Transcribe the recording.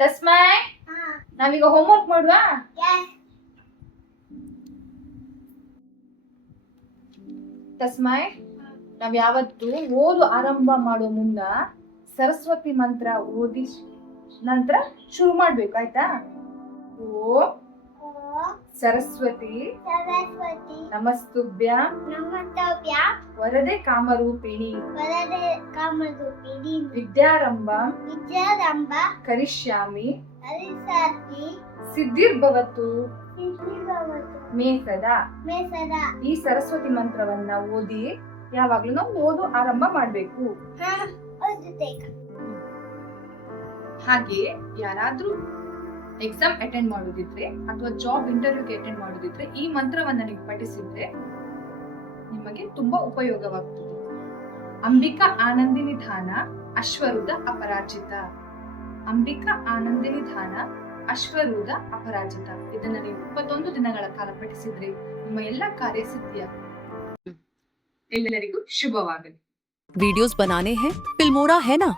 ತಸ್ಮೈ ನಾವೀಗ ಹೋಮ್ವರ್ಕ್ ಮಾಡುವ. ತಸ್ಮೈ ನಾವ್ ಯಾವತ್ತು ಓದು ಆರಂಭ ಮಾಡೋ ಮುನ್ನ ಸರಸ್ವತಿ ಮಂತ್ರ ಓದಿ ನಂತರ ಶುರು ಮಾಡ್ಬೇಕು, ಆಯ್ತಾ? ಓ ಸರಸ್ವತಿ ನಮಸ್ತುಭ್ಯ ವರದೆ ಕಾಮರೂಪಿಣಿ ವಿದ್ಯಾರಂಭ ಕರಿಷ್ಯಾಮಿ ಸಿದ್ಧಿರ್ಭವತು ಮೇ ಸದಾ. ಈ ಸರಸ್ವತಿ ಮಂತ್ರವನ್ನ ಓದಿ ಯಾವಾಗ್ಲೂ ನಾವು ಓದು ಆರಂಭ ಮಾಡ್ಬೇಕು. ಹಾಗೆ ಯಾರಾದ್ರೂ ಎಕ್ಸಾಮ್ ಅಟೆಂಡ್ ಮಾಡೋದಿದ್ರೆ ಅಥವಾ ಜಾಬ್ ಇಂಟರ್ವ್ಯೂಗೆ ಅಟೆಂಡ್ ಮಾಡೋದಿದ್ರೆ ಈ ಮಂತ್ರವನ್ನ ನೀವು ಪಠಿಸಿದ್ರೆ ನಿಮಗೆ ತುಂಬಾ ಉಪಯೋಗವಾಗ್ತದೆ. ಅಂಬಿಕಾ ಆನಂದಿನಿ ಧಾನ ಅಶ್ವರುಧ ಅಪರಾಜಿತ. ಅಂಬಿಕಾ ಆನಂದಿನಿ ಧಾನ ಅಶ್ವರುಧ ಅಪರಾಜಿತ. ಇದನ್ನ ನೀವು 21 ದಿನಗಳ ಕಾಲ ಪಠಿಸಿದ್ರೆ ನಿಮ್ಮ ಎಲ್ಲ ಕಾರ್ಯ ಸಿದ್ಧಿಯಾಗುತ್ತೆ. ಎಲ್ಲರಿಗೂ ಶುಭವಾಗಲಿ. वीडियोस बनाने हैं फिल्मोरा है ना,